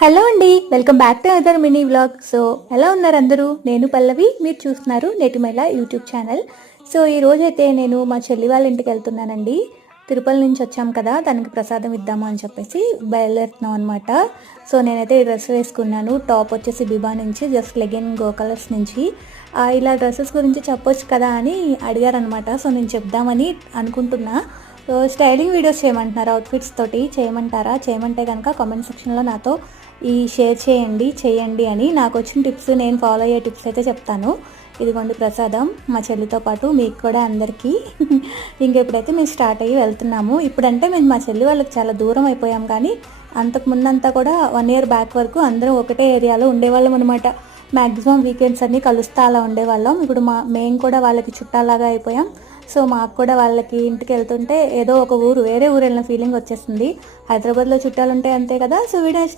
Hello అండి, welcome back to other mini vlog. So ఎలా ఉన్నారు అందరూ? నేను పల్లవి, మీరు చూస్తున్నారు నేటి మహిళ యూట్యూబ్ ఛానల్. సో ఈ రోజైతే నేను మా చెల్లి వాళ్ళ ఇంటికి వెళ్తున్నానండి. తిరుపతి నుంచి వచ్చాం కదా, దానికి ప్రసాదం ఇద్దాము అని చెప్పేసి బయలుదేరుతున్నాం అనమాట. సో నేనైతే ఈ డ్రెస్ వేసుకున్నాను. టాప్ వచ్చేసి బిబా నుంచి, జస్ట్ లెగిన్ గో కలర్స్ నుంచి. ఇలా డ్రెస్సెస్ గురించి చెప్పొచ్చు కదా అని అడిగారనమాట. సో నేను చెప్దామని అనుకుంటున్నా. స్టైలింగ్ వీడియోస్ చేయమంటున్నారు, అవుట్ఫిట్స్ తోటి చేయమంటారా? చేయమంటే కనుక కామెంట్ సెక్షన్లో నాతో షేర్ చేయండి అని. నాకు వచ్చిన టిప్స్, నేను ఫాలో అయ్యే టిప్స్ అయితే చెప్తాను. ఇదిగోండి ప్రసాదం మా చెల్లితో పాటు మీకు కూడా అందరికీ. ఇంకెప్పుడైతే మేము స్టార్ట్ అయ్యి వెళ్తున్నాము. ఇప్పుడంటే మేము మా చెల్లి వాళ్ళకి చాలా దూరం అయిపోయాం, కానీ అంతకుముందంతా కూడా 1 year బ్యాక్ వరకు అందరం ఒకటే ఏరియాలో ఉండేవాళ్ళం అనమాట. మ్యాక్సిమం వీకెండ్స్ అన్నీ కలుస్తూ అలా ఉండేవాళ్ళం. ఇప్పుడు మేము కూడా వాళ్ళకి చుట్టాలాగా అయిపోయాం. సో మాకు కూడా వాళ్ళకి ఇంటికి వెళ్తుంటే ఏదో ఒక ఊరు, వేరే ఊరు వెళ్ళిన ఫీలింగ్ వచ్చేస్తుంది. హైదరాబాద్లో చుట్టాలు ఉంటే అంతే కదా. సో వీడియో నచ్చితే